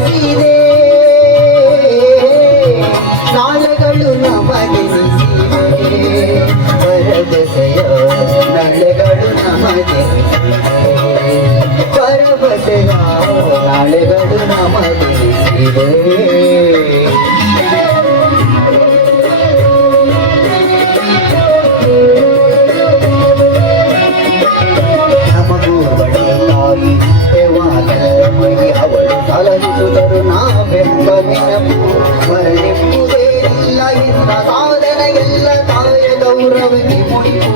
রে ನಾವೆಂಬ ನೆನಪು ಮರಣಿಪ್ಪುದೇ ಇಲ್ಲ ಇಂಥ ಸಾಧನೆಗೆಲ್ಲ ತಾಯ ಗೌರವಕ್ಕೆ ಮುಡಿಪು.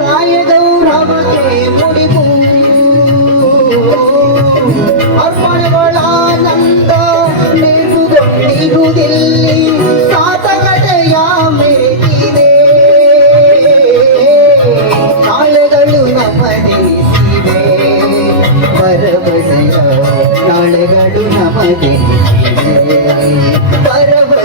ತಾಯ ಗೌರವಕ್ಕೆ ಮುಡಿಪು ಅರ್ಪಣೆಗಳಾನಂದ ನೀಡುವುದಿಲ್ಲಿ ಸಾತಕತೆಯ ಮೆರೆದಿದೆ ನಾಳೆಗಳು ನಮನಿಸಿವೆ ಭರವಸೆಯ ನಾಳೆಗಳು ನಮಗೆ ಭರವಸೆಯ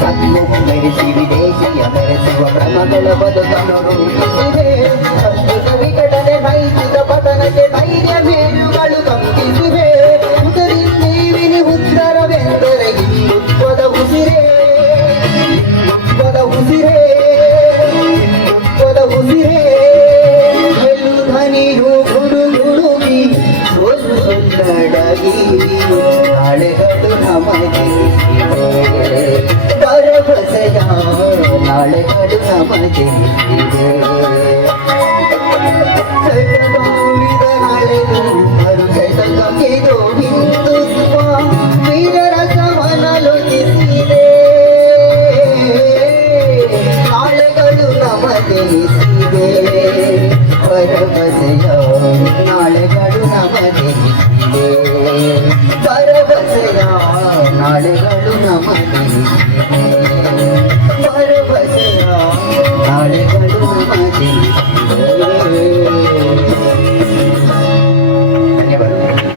ಸತ್ಮುಖ ಮೆರೆಸಿ ವಿದೇಶಿಯ ಮೆರೆಸುವ ಕ್ರಮಗಳ ಬದುಕನ್ನು ರೂಪಿಸಿದೆ ಅದ್ಭುತ ವಿಕಟನೆ, ನೈತಿಕ ಪತನಕ್ಕೆ ಧೈರ್ಯ ಮೇಲುಗಳು ಉತ್ತರವೆಂದರೆ ಹಿಂದುತ್ವದ ಉಸಿರೇ. ಹಿಂದುತ್ವದ ಉಸಿರೇ. ಹಿಂದುತ್ವದ ಉಸಿರೇ. ಸೊಲ್ಲಡಗಿ ನಾಳೆಗಳು ನಮಗೆ ಭರವಸೆಯ ನಾಳೆಗಳು ನಮಗೆ ಸೆಟಬಾವಿದ ನಮನಿಸಿದೆ ಪರವಸೆಯ ನಾಳೆಗಳು ನಮನಿಸಿದೆ